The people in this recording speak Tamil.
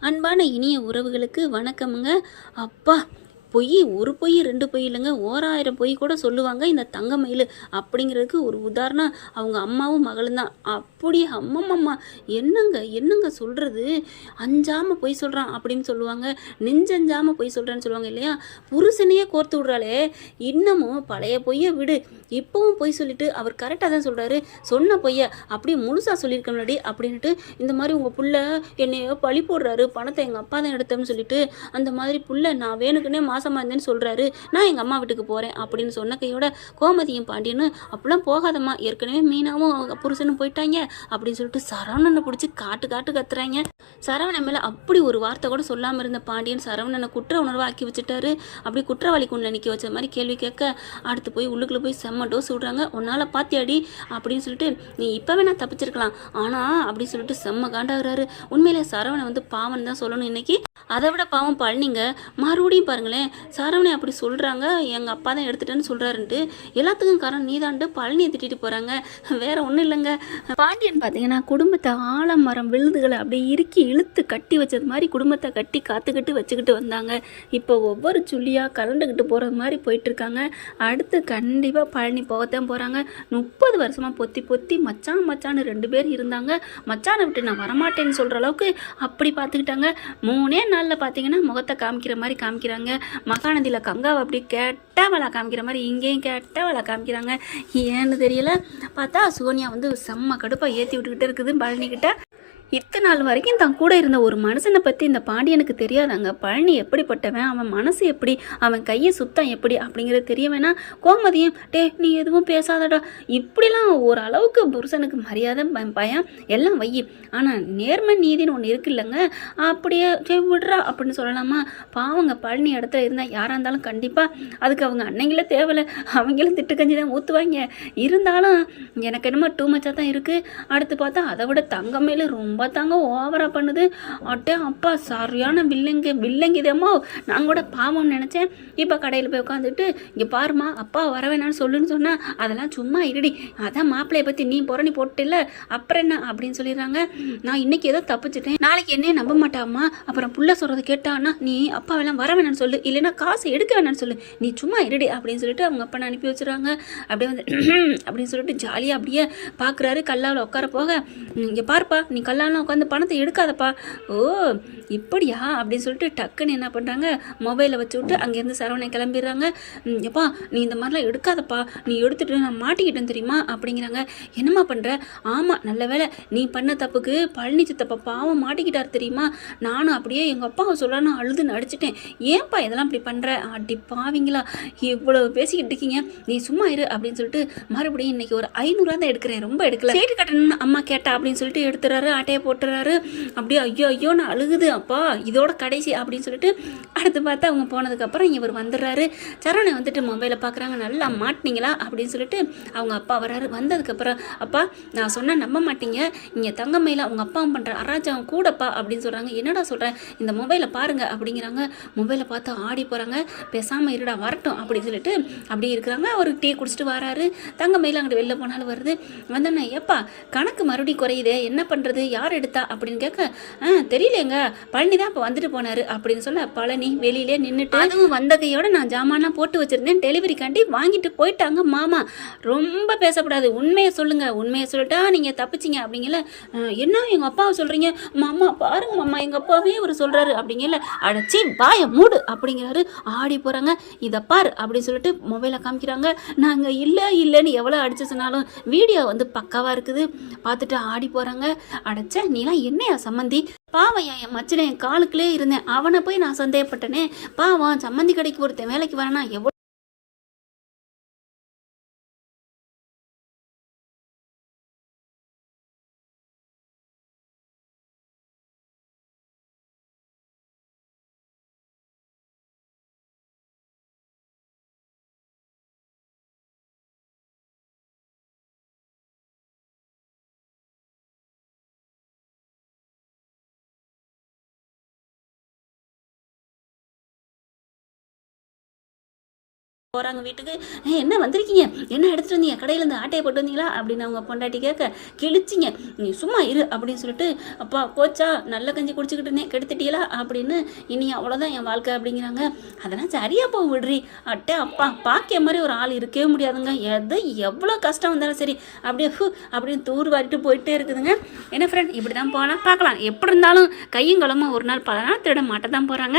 அன்பான இனிய உறவுகளுக்கு வணக்கமுங்க. அப்பா பொய் ஒரு பொய் ரெண்டு பொய் இல்லைங்க. ஓராயிரம் பொய் கூட சொல்லுவாங்க. இந்த தங்கமயில் அப்படிங்கிறதுக்கு ஒரு உதாரணம் அவங்க அம்மாவும் மகளும் தான். அப்படியே அம்மம்மம்மா என்னங்க என்னங்க சொல்கிறது அஞ்சாமல் பொய் சொல்கிறான் அப்படின்னு சொல்லுவாங்க. நெஞ்சஞ்சாமல் பொய் சொல்கிறேன்னு சொல்லுவாங்க இல்லையா? புருஷனையே கோர்த்து விட்றாளே. இன்னமும் பழைய பொய்யை விடு. இப்போவும் பொய் சொல்லிட்டு அவர் கரெக்டாக தான் சொல்கிறாரு சொன்ன பொய்யை அப்படியே முழுசாக சொல்லியிருக்க முன்னாடி அப்படின்ட்டு இந்த மாதிரி உங்கள் புள்ள என்னையோ பழி போடுறாரு. பணத்தை எங்கள் அப்பா தான் எடுத்தேன்னு சொல்லிட்டு அந்த மாதிரி புள்ள நான் வேணுக்குன்னே மாசமாக இருந்தேன்னு சொல்கிறாரு நான் எங்கள் அம்மா வீட்டுக்கு போகிறேன் அப்படின்னு சொன்ன கையோட கோமதியும் பாண்டியனும் அப்படிலாம் போகாதம்மா. ஏற்கனவே மீனாவும் அவங்க புருஷனும் போயிட்டாங்க. அப்படின்னு சொல்லிட்டு சரவணனை பிடிச்சி காட்டு காட்டு கத்துறாங்க. சரவணன் மேலே அப்படி ஒரு வார்த்தை கூட சொல்லாமல் இருந்த பாண்டியன் சரவணனை குற்ற உணர்வாக ஆக்கி வச்சுட்டாரு. அப்படி குற்றவாளி கொண்டு நிற்க வச்ச மாதிரி கேள்வி கேட்க அடுத்து போய் உள்ளுக்குள்ளே போய் செம்ம டோஸ் விடுறாங்க. உன்னால் பாத்தியாடி? அப்படின்னு சொல்லிட்டு நீ இப்போ வேணா தப்பிச்சிருக்கலாம். ஆனால் அப்படின்னு சொல்லிட்டு செம்ம காண்டாகிறாரு. உண்மையிலே சரவணன் வந்து பாவன் தான் சொல்லணும் இன்னைக்கு. அதை விட பாவம் பழனிங்க. மறுபடியும் பாருங்களேன் சரவணி அப்படி சொல்கிறாங்க எங்கள் அப்பா தான் எடுத்துட்டேன்னு சொல்கிறாருன்ட்டு எல்லாத்துக்கும் காரணம் நீதான்ட்டு பழனியை திட்டிட்டு போகிறாங்க வேற ஒன்றும் இல்லைங்க. பாண்டியன் பார்த்தீங்கன்னா குடும்பத்தை ஆலமரம் விழுதுகளை அப்படியே இறுக்கி இழுத்து கட்டி வச்சது மாதிரி குடும்பத்தை கட்டி காத்துக்கிட்டு வச்சுக்கிட்டு வந்தாங்க. இப்போ ஒவ்வொரு சுள்ளியாக கலண்டுக்கிட்டு போகிறது மாதிரி போயிட்டுருக்காங்க. அடுத்து கண்டிப்பாக பழனி போகத்தான் போகிறாங்க முப்பது வருஷமாக பொத்தி பொத்தி மச்சான் மச்சான்னு ரெண்டு பேர் இருந்தாங்க. மச்சானை விட்டு நான் வரமாட்டேன்னு சொல்கிற அளவுக்கு அப்படி பார்த்துக்கிட்டாங்க மூணே நாளில் பார்த்தீங்கன்னா முகத்தை காமிக்கிற மாதிரி காமிக்கிறாங்க. மகாநதியில் கங்காவை அப்படி கெட்டவளை காமிக்கிற மாதிரி இங்கேயும் கெட்டவளை காமிக்கிறாங்க. ஏன்னு தெரியல? பார்த்தா சோனியா வந்து செம்ம கடுப்பாக ஏற்றி விட்டுக்கிட்டே இருக்குது. பழனிக்கிட்ட இத்தனை நாள் வரைக்கும் தான் கூட இருந்த ஒரு மனுஷனை பற்றி இந்த பாண்டியனுக்கு தெரியாதாங்க? பழனி எப்படிப்பட்டவன்? அவன் மனசு எப்படி? அவன் கையை சுத்தம் எப்படி? அப்படிங்கிறது தெரிய வேணா. கோமதியும் டே நீ எதுவும் பேசாதடா. இப்படிலாம் ஓரளவுக்கு புருஷனுக்கு மரியாதை பயம் எல்லாம் வை ஆனால் நேர்மை நீதின்னு ஒன்று இருக்குல்லங்க. அப்படியே சரி விடுறா அப்படின்னு சொல்லலாமா? பாவங்க பழனி இடத்துல இருந்தால் யாராக இருந்தாலும் கண்டிப்பாக அதுக்கு அவங்க அன்னைங்களே தேவையில்ல. அவங்களும் திட்டுக்கஞ்சி தான் ஊற்றுவாங்க இருந்தாலும் எனக்கு என்னமோ டூ மச்சாக தான் இருக்குது அடுத்து பார்த்தா அதை விட தங்கமேல ரொம்ப தாங்க ஓவராக பண்ணுது. அட்டே அப்பா சரியான வில்லங்க வில்லங்கிதமோ நான் கூட பாவம்னு நினச்சேன். இப்போ கடையில் போய் உட்காந்துட்டு இங்கே பாருமா அப்பா வர வேணாம்னு சொல்லுன்னு சொன்னால் அதெல்லாம் சும்மா இருடி. அதான் மாப்பிள்ளையை பற்றி நீ புறணி போட்டில்ல அப்புறம் என்ன? அப்படின்னு சொல்லிடுறாங்க. நான் இன்னைக்கு ஏதோ தப்பிச்சிட்டேன். நாளைக்கு என்னையே நம்ப மாட்டாமா அப்புறம் புள்ள சொல்கிறது கேட்டான்னா நீ அப்பாவெல்லாம் வர வேணாம்னு சொல்லு. இல்லைன்னா காசு எடுக்க வேணாம்னு சொல்லு. நீ சும்மா இருடி அப்படின்னு சொல்லிட்டு அவங்க அப்பனை அனுப்பி வச்சுறாங்க அப்படியே வந்து அப்படின்னு சொல்லிட்டு ஜாலியாக அப்படியே பார்க்குறாரு கல்லாவில் உட்கார போக இங்கே பார்ப்பா நீ கல்லா கல்லாலாம் உட்காந்து பணத்தை எடுக்காதப்பா. ஓ இப்படியா? அப்படின்னு சொல்லிட்டு டக்குன்னு என்ன பண்ணுறாங்க மொபைலை வச்சு விட்டு அங்கேருந்து சரவணை கிளம்பிடுறாங்க. எப்பா நீ இந்த மாதிரிலாம் எடுக்காதப்பா. நீ எடுத்துட்டு நான் மாட்டிக்கிட்டேன் தெரியுமா? அப்படிங்கிறாங்க. என்னம்மா பண்ணுற ஆமாம் நல்ல வேளை நீ பண்ண தப்புக்கு பழனி சித்தப்பா பாவம் மாட்டிக்கிட்டார் தெரியுமா? நானும் அப்படியே எங்கள் அப்பாவை சொல்லணும் அழுது நடிச்சிட்டேன். ஏன்ப்பா இதெல்லாம் இப்படி பண்ணுற அடி பாவிங்களா. இவ்வளோ பேசிக்கிட்டு இருக்கீங்க. நீ சும்மா இரு அப்படின்னு சொல்லிட்டு மறுபடியும் இன்னைக்கு ஒரு ஐநூறுவா தான் எடுக்கிறேன். ரொம்ப எடுக்கல. சேட்டு கட்டணும்னு அம்மா கேட்டா அப்படின்னு சொல்லிட்டு எடுத்துறாரு ஆட்டையை போட்டுறாரு. அப்படியே ஐயோ ஐயோ நான் அழுகுது அப்பா இதோட கடைசி அப்படின்னு சொல்லிட்டு அடுத்து பார்த்து அவங்க போனதுக்கப்புறம் இவர் வந்துடுறாரு. சரவணை வந்துட்டு மொபைலை பார்க்குறாங்க நல்லா மாட்டினீங்களா? அப்படின்னு சொல்லிட்டு அவங்க அப்பா வர்றாரு. வந்ததுக்கப்புறம் அப்பா நான் சொன்னால் நம்ப மாட்டீங்க. இங்கே தங்கமையில் அவங்க அப்பாவும் பண்ணுற அராஜகம் கூடப்பா அப்படின்னு சொல்கிறாங்க என்னடா சொல்கிறேன் இந்த மொபைலை பாருங்க அப்படிங்கிறாங்க. மொபைலை பார்த்து ஆடி போகிறாங்க பேசாமல் இருடா வரட்டும் அப்படின்னு சொல்லிட்டு அப்படி இருக்கிறாங்க. அவர் டீ குடிச்சிட்டு வராரு. தங்கமையில் அங்கிட்டு வெளில போனாலும் வருது. வந்தோன்னே ஏப்பா கணக்கு மறுபடியும் குறையுதே என்ன பண்ணுறது யார் எடுத்தா அப்படின்னு கேட்க ஆ தெரியலங்க பழனி தான் இப்போ வந்துட்டு போனாரு அப்படின்னு சொல்ல பழனி வெளியிலே நின்றுட்டு அதுவும் வந்த கையோட நான் ஜாமான்லாம் போட்டு வச்சிருந்தேன். டெலிவரிக்காண்டி வாங்கிட்டு போயிட்டாங்க மாமா. ரொம்ப பேசக்கூடாது. உண்மையை சொல்லுங்க. உண்மையை சொல்லிட்டா நீங்க தப்பிச்சிங்க அப்படிங்கல என்ன எங்க அப்பாவை சொல்றீங்க? மாமா பாருங்க மாமா எங்க அப்பாவே அவர் சொல்றாரு அப்படிங்கல அடைச்சி வாய மூடு அப்படிங்கிறாரு. ஆடி போறாங்க. இதை பார் அப்படின்னு சொல்லிட்டு மொபைலை காமிக்கிறாங்க. நாங்க இல்லை இல்லைன்னு எவ்வளோ அடிச்சு சொன்னாலும் வீடியோ வந்து பக்காவா இருக்குது. பார்த்துட்டு ஆடி போறாங்க. அடைச்ச நீலாம் என்னையா சம்மந்தி? பாவம் என் மச்சனை என் காலுக்குள்ளே இருந்தேன். அவனை போய் நான் சந்தேகப்பட்டனே. பாவம் சம்மந்தி கடைக்கு ஒருத்தன் வேலைக்கு வரேன்னா எவ்வளோ போகிறாங்க வீட்டுக்கு. என்ன வந்திருக்கீங்க? என்ன எடுத்துட்டு வந்தீங்க? கடையிலேருந்து ஆட்டையை போட்டு வந்தீங்களா? அப்படின்னு அவங்க பொண்டாட்டி கேட்க கிழிச்சிங்க. நீ சும்மா இரு அப்படின்னு சொல்லிட்டு அப்பா போச்சா? நல்ல கஞ்சி குடிச்சுக்கிட்டுனே கெடுத்துட்டீங்களா அப்படின்னு இனி அவ்வளோதான் என் வாழ்க்கை அப்படிங்கிறாங்க. அதெல்லாம் சரியா போக விடுறி. அட்டே அப்பா பாக்கிய மாதிரி ஒரு ஆள் இருக்கவே முடியாதுங்க. எது எவ்வளோ கஷ்டம் வந்தாலும் சரி அப்படியே ஹூ அப்படின்னு தூர் வாரிட்டு போயிட்டே இருக்குதுங்க. என்ன ஃப்ரெண்ட் இப்படி தான் போகலாம். பார்க்கலாம். எப்படி இருந்தாலும் கையும் களமும் ஒரு நாள் பல நாள் திருட மாட்ட தான் போகிறாங்க